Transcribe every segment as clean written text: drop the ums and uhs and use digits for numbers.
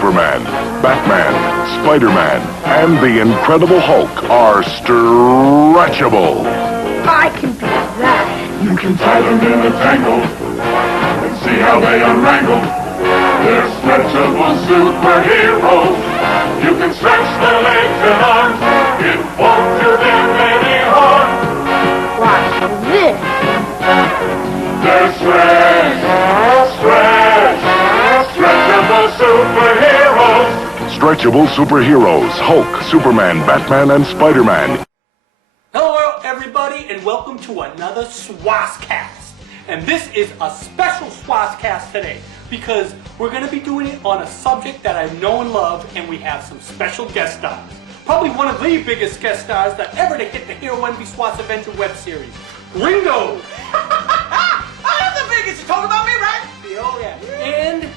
Superman, Batman, Spider-Man, and the Incredible Hulk are stretchable. I can be that. You can tie them in a tangle and see how they unwrangle. They're stretchable superheroes. You can stretch their legs and arms. It won't do them any harm. Watch this. They're stretchable superheroes. Stretchable superheroes, Hulk, Superman, Batman, and Spider-Man. Hello everybody and welcome to another Swass-Cast. And this is a special Swass-Cast today because we're going to be doing it on a subject that I know and love, and we have some special guest stars. Probably one of the biggest guest stars that ever to hit the Hero Envy Swass Adventure web series, Greengo. I'm the biggest. You talking about me, right? Oh yeah. And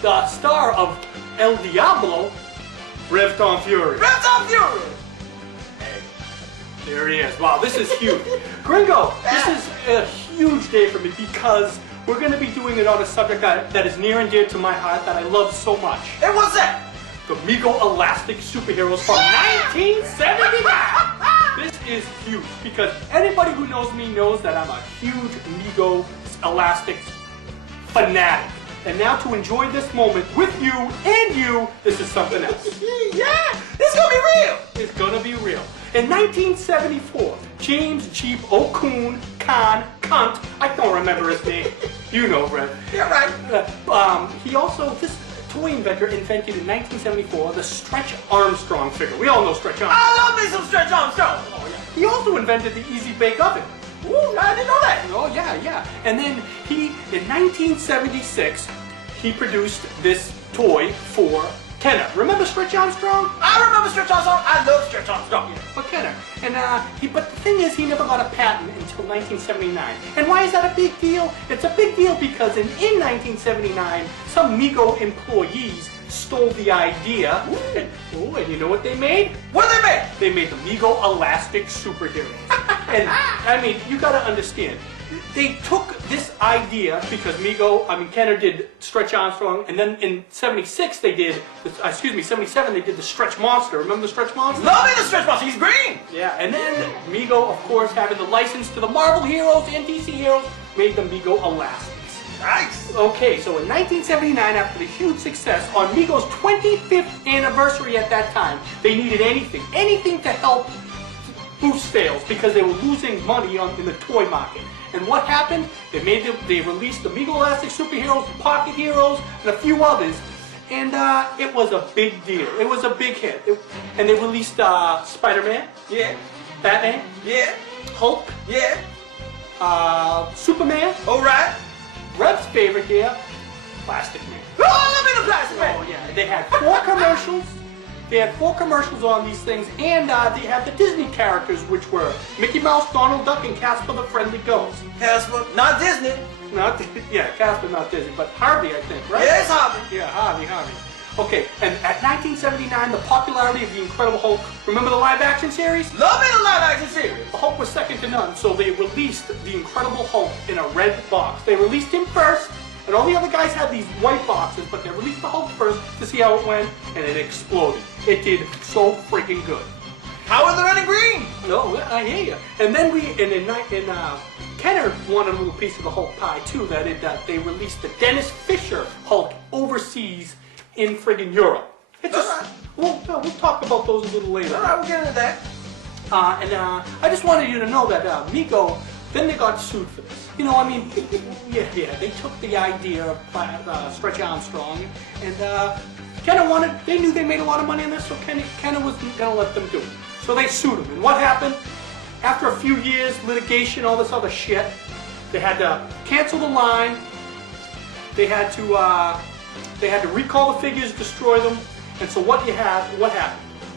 the star of El Diablo, Revton Fury. Revton Fury. There he is. Wow, this is huge. Greengo, this is a huge day for me because we're going to be doing it on a subject that is near and dear to my heart that I love so much. And what's that? The Mego Elastic Superheroes from 1979. This is huge because anybody who knows me knows that I'm a huge Mego Elastic fanatic. And now to enjoy this moment with you and you, this is something else. Yeah, it's gonna be real. It's gonna be real. In 1974, James Jeep O'Coon Cunt, I don't remember his name. You know, Rev. You're right. He also, this toy inventor invented in 1974 the Stretch Armstrong figure. We all know Stretch Armstrong. I love me some Stretch Armstrong. Oh, yeah. He also invented the Easy Bake Oven. Ooh, I didn't know that. Oh, yeah. And then in 1976, he produced this toy for Kenner. Remember Stretch Armstrong? I remember Stretch Armstrong. I love Stretch Armstrong. Yeah, for Kenner. And but the thing is, he never got a patent until 1979. And why is that a big deal? It's a big deal because in 1979, some Mego employees stole the idea. And you know what they made? What did they make? They made the Mego Elastic Superheroes. And I mean, you gotta understand. They took this idea because Kenner did Stretch Armstrong, and then in 77 they did the Stretch Monster. Remember the Stretch Monster? Love me the Stretch Monster. He's green. Yeah, and then Mego, of course, having the license to the Marvel heroes and DC heroes, made the Mego Elastics. Nice. Okay, so in 1979, after the huge success on Mego's 25th anniversary at that time, they needed anything to help boost sales because they were losing money in the toy market. And what happened? They released the Mego Elastic Superheroes, Pocket Heroes, and a few others, and it was a big deal. It was a big hit. And they released Spider-Man, Yeah. Batman, Yeah. Hulk, Yeah. Superman. All right. Rev's favorite here, Plastic Man. Oh, love me the Plastic Man. Oh yeah, they had 4 commercials. They had 4 commercials on these things, and they had the Disney characters, which were Mickey Mouse, Donald Duck, and Casper the Friendly Ghost. Casper, not Disney. Casper, not Disney, but Harvey, I think, right? Yeah, it's Harvey. Yeah, Harvey. Okay, and at 1979, the popularity of the Incredible Hulk. Remember the live-action series? Love me the live-action series. The Hulk was second to none, so they released the Incredible Hulk in a red box. They released him first. And all the other guys had these white boxes, but they released the Hulk first to see how it went, and it exploded. It did so freaking good. How are the red and green? No, I hear you. And then Kenner wanted a little piece of the Hulk pie too. They released the Dennis Fisher Hulk overseas in friggin' Europe. We'll talk about those a little later. All right, we'll get into that. I just wanted you to know that Mego. Then they got sued for this. You know, I mean, they took the idea of Stretch Armstrong, and they knew they made a lot of money on this, so Kenner wasn't going to let them do it. So they sued him, and what happened? After a few years, litigation, all this other shit, they had to cancel the line, they had to recall the figures, destroy them, and so what happened?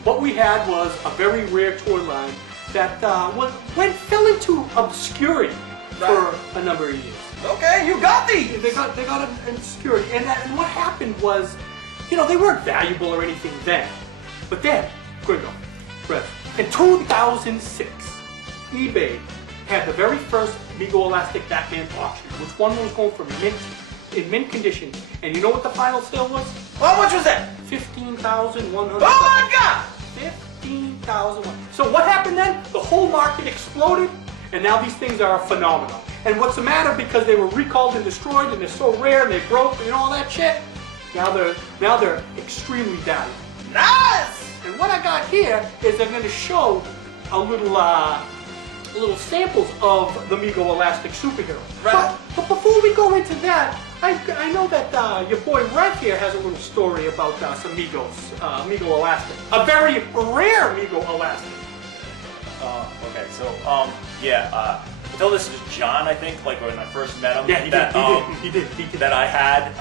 What we had was a very rare toy line that fell into obscurity for a number of years. Okay, you got these. They got in obscurity, and what happened was, they weren't valuable or anything then. But then, Greengo, in 2006, eBay had the very first Mego Elastic Batman auction, which one was going for mint in mint condition. And you know what the final sale was? How much was that? $15,100. Oh my God! 15,000. So what happened then? The whole market exploded, and now these things are phenomenal. And what's the matter? Because they were recalled and destroyed, and they're so rare, and they broke, and all that shit. Now they're extremely valuable. Nice! And what I got here is I'm going to show a little samples of the Mego Elastic Superheroes. Right. But before we go into that, I know that your boy Rev here has a little story about some Mego Elastic. A very rare Mego Elastic. Okay, so, yeah, I told this to John, I think, like when I first met him. Yeah, he did. That I had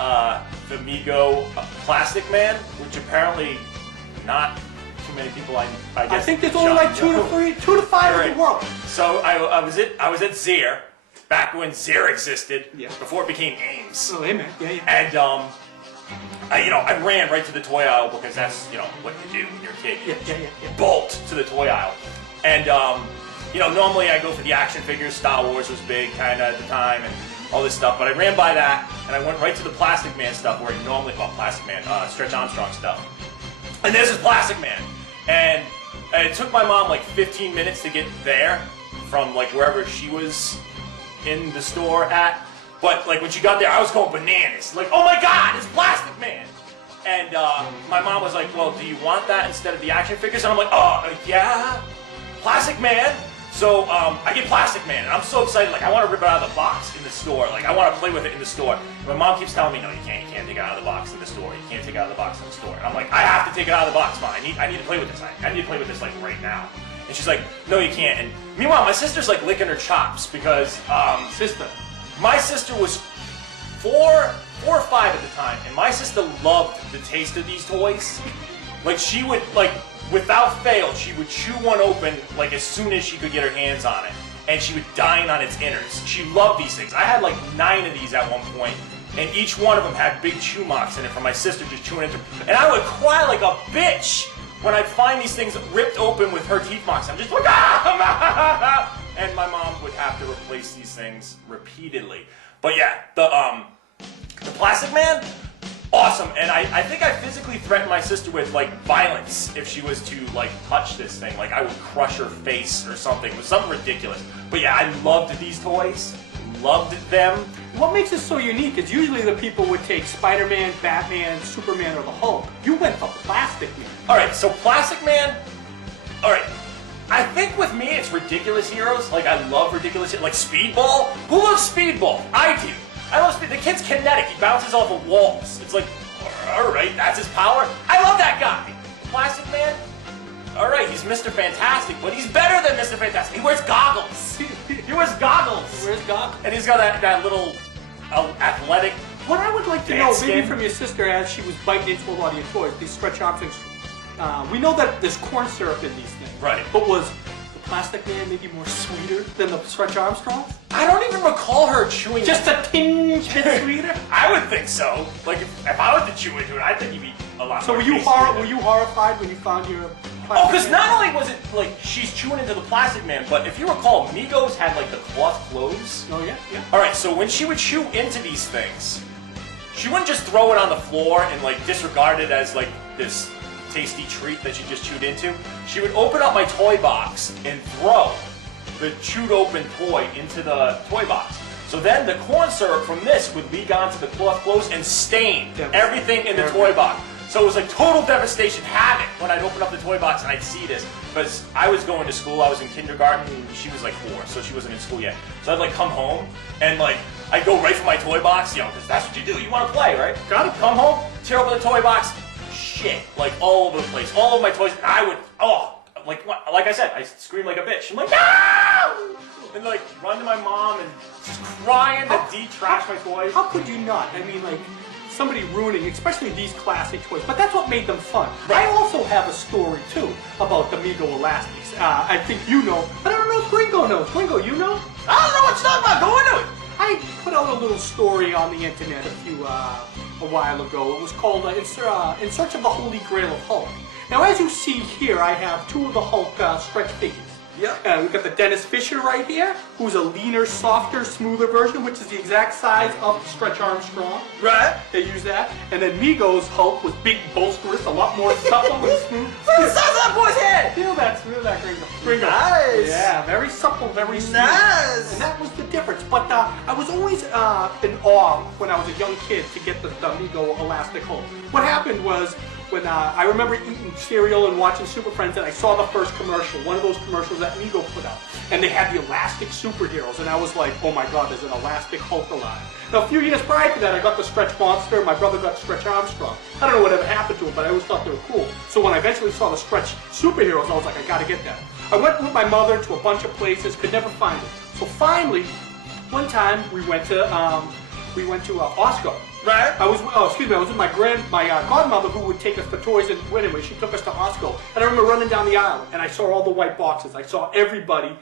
the Mego Plastic Man, which apparently not too many people I guess. I think there's only like 2 to 5 in the world. So I was at Zier, back when Zier existed, before it became Ames. Oh, hey man, yeah. And I ran right to the toy aisle because that's what you do when you're a kid. You bolt to the toy aisle, and normally I go for the action figures. Star Wars was big kind of at the time, and all this stuff. But I ran by that, and I went right to the Plastic Man stuff where Plastic Man, Stretch Armstrong stuff. And there's this Plastic Man, and it took my mom like 15 minutes to get there from like wherever she was in the store at. But like when she got there, I was going bananas. Like, oh my God, it's Plastic Man! And my mom was like, well, do you want that instead of the action figures? And I'm like, oh yeah, Plastic Man. So I get Plastic Man, and I'm so excited. Like I want to rip it out of the box in the store. Like I want to play with it in the store. And my mom keeps telling me, no, you can't take it out of the box in the store. You can't take it out of the box in the store. And I'm like, I have to take it out of the box, Mom. I need to play with this. I need to play with this like right now. And she's like, no, you can't. And meanwhile, my sister's like licking her chops because my sister was 4 or 5 at the time, and my sister loved the taste of these toys. Like she would without fail, she would chew one open like as soon as she could get her hands on it, and she would dine on its innards. She loved these things. I had like 9 of these at one point, and each one of them had big chew marks in it from my sister just chewing into. And I would cry like a bitch when I'd find these things ripped open with her teeth marks. I'm just like, ah! And my mom would have to replace these things repeatedly. But yeah, the Plastic Man. Awesome, and I think I physically threatened my sister with like violence if she was to like touch this thing. Like I would crush her face or something. It was something ridiculous. But yeah, I loved these toys. Loved them. What makes it so unique is usually the people would take Spider-Man, Batman, Superman, or the Hulk. You went for Plastic Man. Alright, so Plastic Man, alright. I think with me it's ridiculous heroes. Like I love ridiculous heroes. Like Speedball. Who loves Speedball? I do. I love Speed. The kid's kinetic. He bounces off of walls. It's like, alright, that's his power. I love that guy. Plastic Man, alright, he's Mr. Fantastic, but he's better than Mr. Fantastic. He wears goggles. He wears goggles. He wears goggles. And he's got that little athletic. What I would like to know, maybe skin. from your sister as she was biting into a lot of your toys, these Stretch Armstrongs, we know that there's corn syrup in these things. Right. But was the Plastic Man maybe more sweeter than the Stretch Armstrongs? I don't even recall her chewing. Just a tinge bit sweeter? I would think so. Like if I was to chew into it, I think he'd be a lot So more were you tasty. horrified when you found your Plastic Oh, because Man? not only was it like she's chewing into the Plastic Man, but if you recall, Megos had like the cloth clothes. Oh yeah, yeah. Alright, so when she would chew into these things, she wouldn't just throw it on the floor and like disregard it as like this tasty treat that she just chewed into. She would open up my toy box and throw the chewed open toy into the toy box. So then the corn syrup from this would leak onto the cloth clothes and stain everything in the toy box. So it was like total devastation, havoc when I'd open up the toy box and I'd see this. Because I was going to school, I was in kindergarten, and she was like 4, so she wasn't in school yet. So I'd like come home and like I'd go right for my toy box, because that's what you do. You want to play, right? Gotta come home, tear open the toy box, shit, like all over the place, all over my toys. And I would, like I said, I scream like a bitch. I'm like, no! And like run to my mom and just crying to de-trash my toys. How could you not? I mean, like, somebody ruining, especially these classic toys, but that's what made them fun. Right. I also have a story, too, about the Mego Elastics. I think you know, but I don't know if Greengo knows. Greengo, you know? I don't know what you're talking about. Go into it. I put out a little story on the internet a while ago. It was called In Search of the Holy Grail of Hulk. Now, as you see here, I have 2 of the Hulk stretch figures. Yep. And we've got the Dennis Fisher right here, who's a leaner, softer, smoother version, which is the exact size of Stretch Armstrong. Right. They use that. And then Mego's Hulk was big, bolsterous, a lot more supple and smooth. What's the size of that boy's head? Feel that, Greengo. Nice. Yeah, very supple, very smooth. Nice. And that was the difference. But I was always in awe when I was a young kid to get the Mego Elastic Hulk. What happened was, when I remember eating cereal and watching Super Friends, and I saw the first commercial, one of those commercials that Mego put out, and they had the Elastic Superheroes, and I was like, oh my god, there's an Elastic Hulk alive. Now, a few years prior to that, I got the Stretch Monster, my brother got Stretch Armstrong. I don't know whatever happened to him, but I always thought they were cool. So when I eventually saw the Stretch Superheroes, I was like, I gotta get that. I went with my mother to a bunch of places, could never find it. So finally, one time, we went to Osco. Right. I was with my godmother who would take us to toys, and anyway, she took us to Osco. And I remember running down the aisle, and I saw all the white boxes. I saw everybody,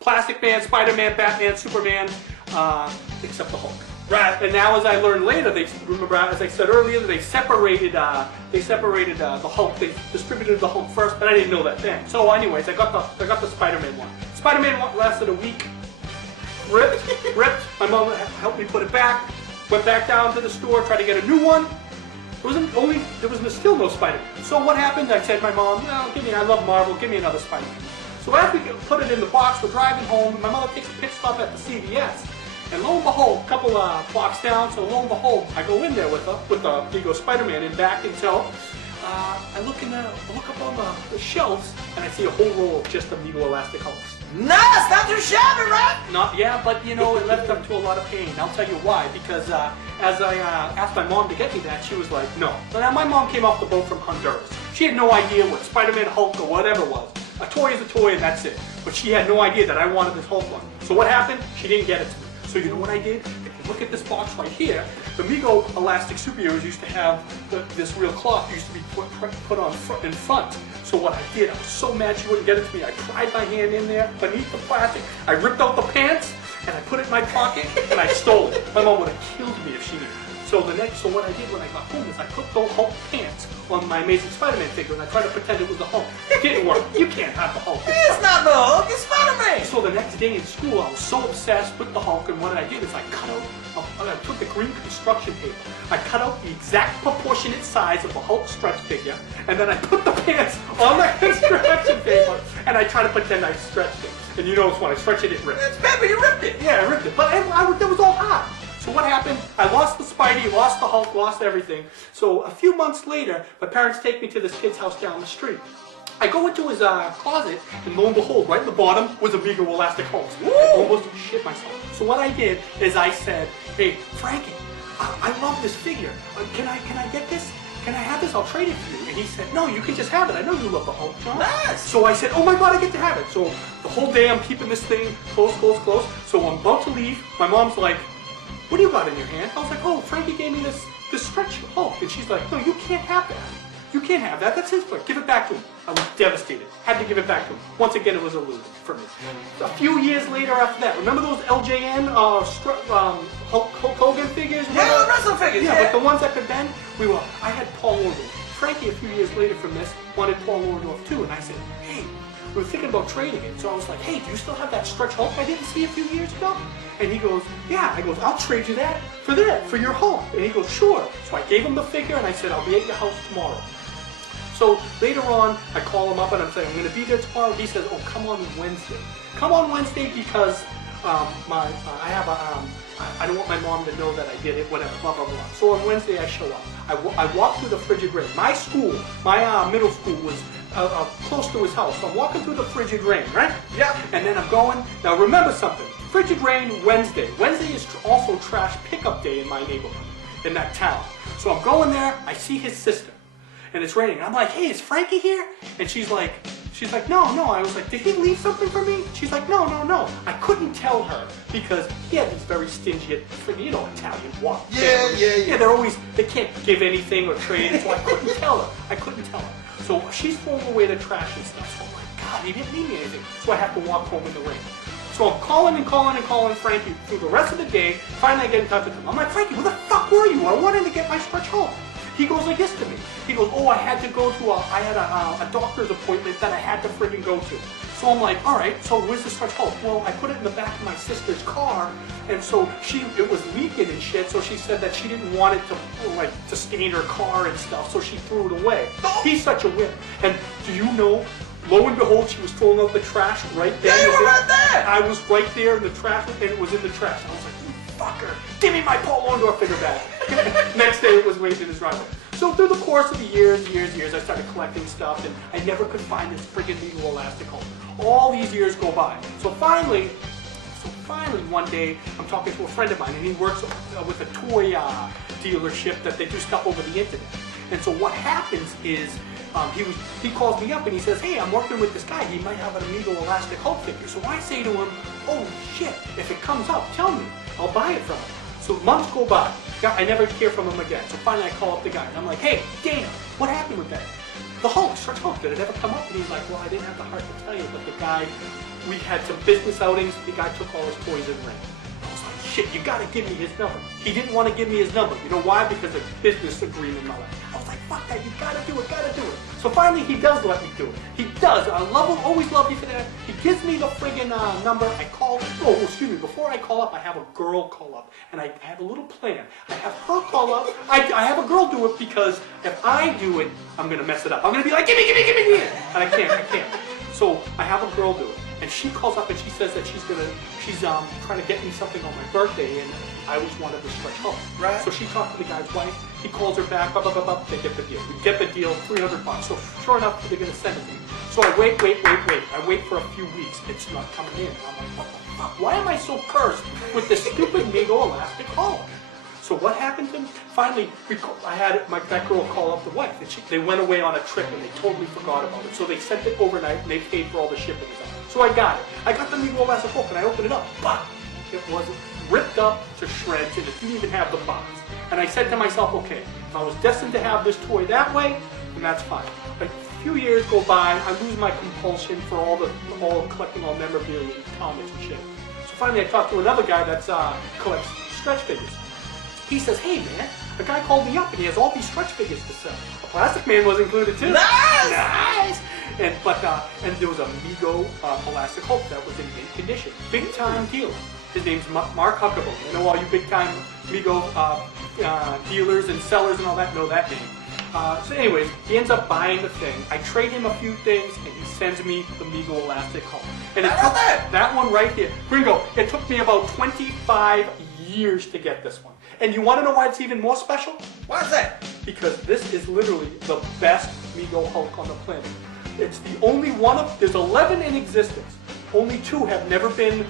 Plastic Man, Spider-Man, Batman, Superman, except the Hulk. Right. And now, as I learned later, as I said earlier, they separated the Hulk. They distributed the Hulk first, but I didn't know that then. So, anyways, I got the Spider-Man one. Spider-Man one lasted a week. Ripped. My mom helped me put it back. Went back down to the store, tried to get a new one. There was still no Spider-Man. So what happened? I said to my mom, no, I love Marvel, give me another Spider-Man. So after we put it in the box, we're driving home, and my mother takes a pit stop at the CVS. And lo and behold, a couple blocks down, so lo and behold, I go in there with the Mego Spider-Man in back until I look up on the shelves, and I see a whole roll of just the Mego Elastic Hulks. Nice, not too shabby, right? But it led up to a lot of pain. I'll tell you why. Because as I asked my mom to get me that, she was like, no. So now my mom came off the boat from Honduras. She had no idea what Spider-Man, Hulk, or whatever was. A toy is a toy, and that's it. But she had no idea that I wanted this Hulk one. So what happened? She didn't get it to me. So you know what I did? If you look at this box right here, the Mego Elastic Superheroes used to have this real cloth used to be put on in front. So what I did, I was so mad she wouldn't get it to me. I pried my hand in there beneath the plastic. I ripped out the pants and I put it in my pocket and I stole it. My mom would have killed me if she knew. So what I did when I got home is I put the Hulk pants on my Amazing Spider-Man figure and I tried to pretend it was the Hulk. It didn't work. You can't have the Hulk. It's not the Hulk, it's Spider-Man. So the next day in school, I was so obsessed with the Hulk, and what I did is I took the green construction paper. I cut out the exact proportionate size of the Hulk stretch figure, and then I put the pants on the construction paper, and I tried to pretend I stretched it. And you notice when I stretched it, it ripped. It's paper, you ripped it. Yeah, I ripped it. But it was all hot. So what happened? I lost the Spidey, lost the Hulk, lost everything. So a few months later, my parents take me to this kid's house down the street. I go into his closet, and lo and behold, right in the bottom was a Mego Elastic Hulk. I almost shit myself. So what I did is I said, hey, Frankie, I love this figure. Can I get this? Can I have this? I'll trade it to you. And he said, no, you can just have it. I know you love the Hulk, John. Nice. So I said, oh my God, I get to have it. So the whole day I'm keeping this thing close. So I'm about to leave. My mom's like, what do you got in your hand? I was like, oh, Frankie gave me this stretch Hulk. And she's like, no, you can't have that. You can't have that. That's his toy. Give it back to him. I was devastated. Had to give it back to him. Once again, it was a loser for me. A few years later after that, remember those LJN Hulk Hogan figures? Yeah, the wrestling figures. Yeah, like the ones that could bend. I had Paul Orndorff. Frankie, a few years later from this, wanted Paul Orndorff too, and I said, hey, we were thinking about trading it. So I was like, hey, do you still have that stretch Hulk I didn't see a few years ago? And he goes, yeah. I goes, I'll trade you that, for your Hulk. And he goes, sure. So I gave him the figure, and I said, I'll be at your house tomorrow. So later on, I call him up and I'm saying, I'm going to be there tomorrow. He says, oh, come on Wednesday. Come on Wednesday because I don't want my mom to know that I did it, whatever, blah, blah, blah. So on Wednesday, I show up. I walk through the frigid rain. My school, my middle school was close to his house. So I'm walking through the frigid rain, right? Yeah. And then I'm going. Now remember something. Frigid rain Wednesday. Wednesday is also trash pickup day in my neighborhood, in that town. So I'm going there. I see his sister. And it's raining. I'm like, hey, is Frankie here? And she's like, no. I was like, did he leave something for me? She's like, no. I couldn't tell her because he had these very stingy, Italian walk. Yeah. They can't give anything or trade, so I couldn't tell her. So she's throwing away the trash and stuff. So I'm like, God, he didn't leave me anything. So I have to walk home in the rain. So I'm calling Frankie through the rest of the day. Finally, I get in touch with him. I'm like, Frankie, where the fuck were you? I wanted to get my stretch home. He goes like this to me. He goes, oh, I had a doctor's appointment that I had to friggin' go to. So I'm like, all right, so where's the stretch Hulk? Well, I put it in the back of my sister's car, and so it was leaking and shit, so she said that she didn't want it to stain her car and stuff, so she threw it away. He's such a whip. And do you know, lo and behold, she was throwing out the trash right there. Yeah, you were right there! I was right there in the trash, and it was in the trash. I was like, you fucker, give me my Paul Orndorff figure back. Next day, it was waiting in his driveway. So through the course of the years, I started collecting stuff, and I never could find this friggin' Mego Elastic Hulk. All these years go by. So finally, one day, I'm talking to a friend of mine, and he works with a toy dealership that they do stuff over the internet. And so what happens is, he calls me up and he says, hey, I'm working with this guy. He might have an Mego Elastic Hulk figure. So I say to him, oh shit, if it comes up, tell me. I'll buy it from him. So months go by. I never hear from him again. So finally I call up the guy and I'm like, hey, Dana, what happened with that? The Hulk, stretch Hulk, did it ever come up? And he's like, well, I didn't have the heart to tell you, but the guy, we had some business outings, the guy took all his toys and ran. I was like, shit, you gotta give me his number. He didn't want to give me his number. You know why? Because of business agreement and all that. I was like, fuck that, you gotta do it, gotta do it. So finally he does let me do it. He does. I love him, always love you for that. He gives me the friggin' number. I call, excuse me, before I call up, I have a girl call up. And I have a little plan. I have her call up. I have a girl do it because if I do it, I'm gonna mess it up. I'm gonna be like, give me. And I can't. So I have a girl do it. And she calls up and she says that she's trying to get me something on my birthday, and I was one of the stretch Hulk. Right. So she talked to the guy's wife. He calls her back. They get the deal. We get the deal. $300. So sure enough, they're gonna send it to me. So I wait. I wait for a few weeks. It's not coming in. I'm like, what the fuck? Why am I so cursed with this stupid Mego Elastic Hulk? So what happened to him? Finally, I had that girl call up the wife, and they went away on a trip and they totally forgot about it. So they sent it overnight and they paid for all the shipping and stuff. So I got it. I got the Mego Elastic Hulk and I opened it up, but it wasn't ripped up to shreds and it didn't even have the box. And I said to myself, okay, if I was destined to have this toy that way, then that's fine. But a few years go by, I lose my compulsion for all collecting all memorabilia and comics and shit. So finally I talked to another guy that collects stretch figures. He says, hey man, a guy called me up and he has all these stretch figures to sell. A Plastic Man was included too. Nice! And there was a Mego Elastic Hulk that was in mint condition. Big time dealer. His name's Mark Huckable. I know all you big time Mego dealers and sellers and all that know that name. So anyways, he ends up buying the thing. I trade him a few things and he sends me the Mego Elastic Hulk. And it took that one right here. Greengo, it took me about 25 years to get this one. And you want to know why it's even more special? Why is that? Because this is literally the best Mego Hulk on the planet. It's the only one of, there's 11 in existence. Only 2 have never been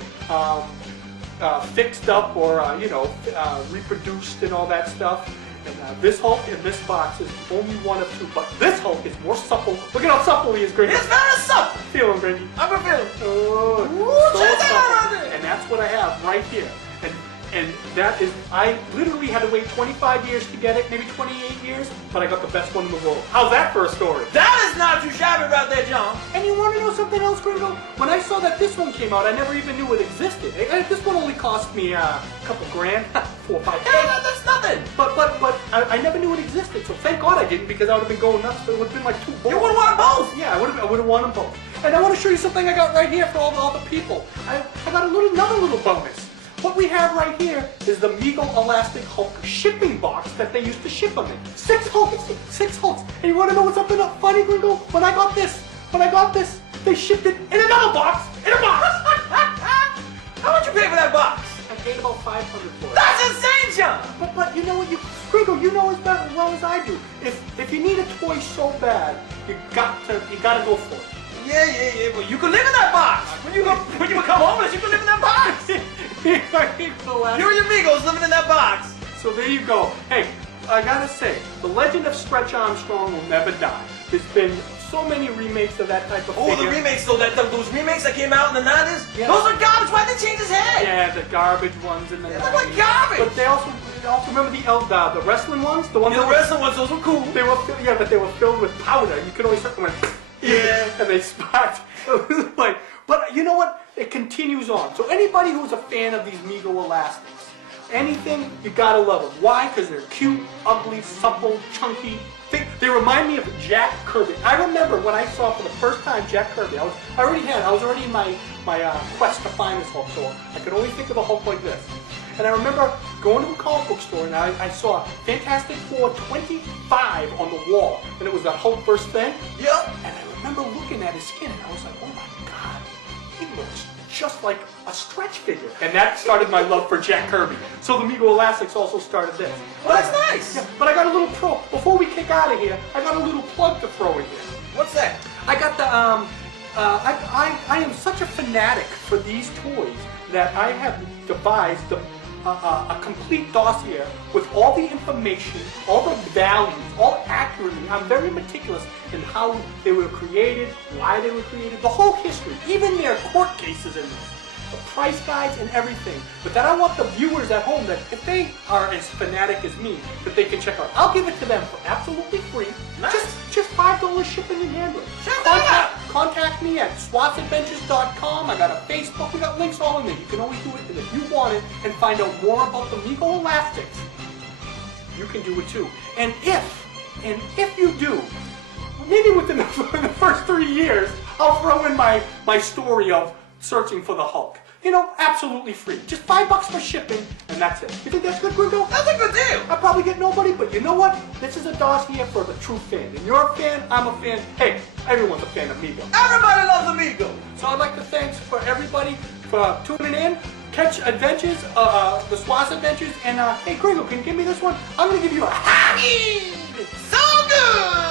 fixed up or, reproduced and all that stuff. And this Hulk in this box is the only one of 2. But this Hulk is more supple. Look at how supple he is, Grady. It's very supple. Feel him, Grady. I'm gonna feel him. Oh, Ooh, check that out right there. And that's what I have right here. And that is, I literally had to wait 25 years to get it, maybe 28 years, but I got the best one in the world. How's that for a story? That is not too shabby right there, John. And you want to know something else, Greengo? When I saw that this one came out, I never even knew it existed. This one only cost me a couple grand, 4 or 5 Yeah, that's nothing. But I never knew it existed, so thank God I didn't, because I would have been going nuts. It would have been like 2 balls. You would have wanted both. Yeah, I would have wanted both. And I want to show you something I got right here for all the people. I got another little bonus. What we have right here is the Mego Elastic Hulk shipping box that they used to ship them in. 6 Hulks. 6 Hulks. And you want to know what's something funny, Greengo? When I got this, they shipped it in another box. In a box. How much you pay for that box? I paid about $500 for it. That's insane, John. But you know what, Greengo, you know as well as I do. If you need a toy so bad, you gotta go for it. Yeah. Well, you can live in that box. When you become homeless, you can live in that box. You and your Megos living in that box. So there you go. Hey, I gotta say, the legend of Stretch Armstrong will never die. There's been so many remakes of that type of figure. The remakes, those remakes that came out in the 90s, yeah. Those are garbage. Why'd they change his head? Yeah, the garbage ones in the 90s. They look like garbage. But they also remember the wrestling ones? The wrestling ones, those were cool. They were but they were filled with powder. You could always them like, yeah, and they sparked. But you know what? It continues on. So anybody who's a fan of these Mego Elastics, anything, you gotta love them. Why? Because they're cute, ugly, supple, chunky. They remind me of Jack Kirby. I remember when I saw for the first time Jack Kirby. I was already in my quest to find this Hulk, so I could only think of a Hulk like this. And I remember going to a comic book store and I saw Fantastic Four 25 on the wall, and it was that Hulk first thing. Yep. And I remember looking at his skin, and I was like, oh my God, he looks just like a stretch figure. And that started my love for Jack Kirby. So the Mego Elastics also started this. Well, that's nice. Yeah, but I got a little pro. Before we kick out of here, I got a little plug to throw in here. What's that? I got the, I am such a fanatic for these toys that I have devised a complete dossier with all the information, all the values, all accurately. I'm very meticulous in how they were created, why they were created, the whole history, even their court cases in this, the price guides and everything. But then I want the viewers at home that if they are as fanatic as me, that they can check out. I'll give it to them for absolutely free. Nice. Just $5 shipping and handling. Contact me at Swass-Adventures.com. I got a Facebook. We got links all in there. You can always do it, and if you want it and find out more about the Mego Elastics, you can do it too. And if you do, maybe within the first 3 years, I'll throw in my story of searching for the Hulk. You know, absolutely free. Just $5 for shipping, and that's it. You think that's good, Greengo? That's a good deal. I probably get nobody, but you know what? This is a dossier for the true fan. And you're a fan, I'm a fan. Hey, everyone's a fan of Mego. Everybody loves Amigo. So I'd like to thank for everybody for tuning in. Catch Adventures, the Swass Adventures, and hey, Greengo, can you give me this one? I'm gonna give you a So good.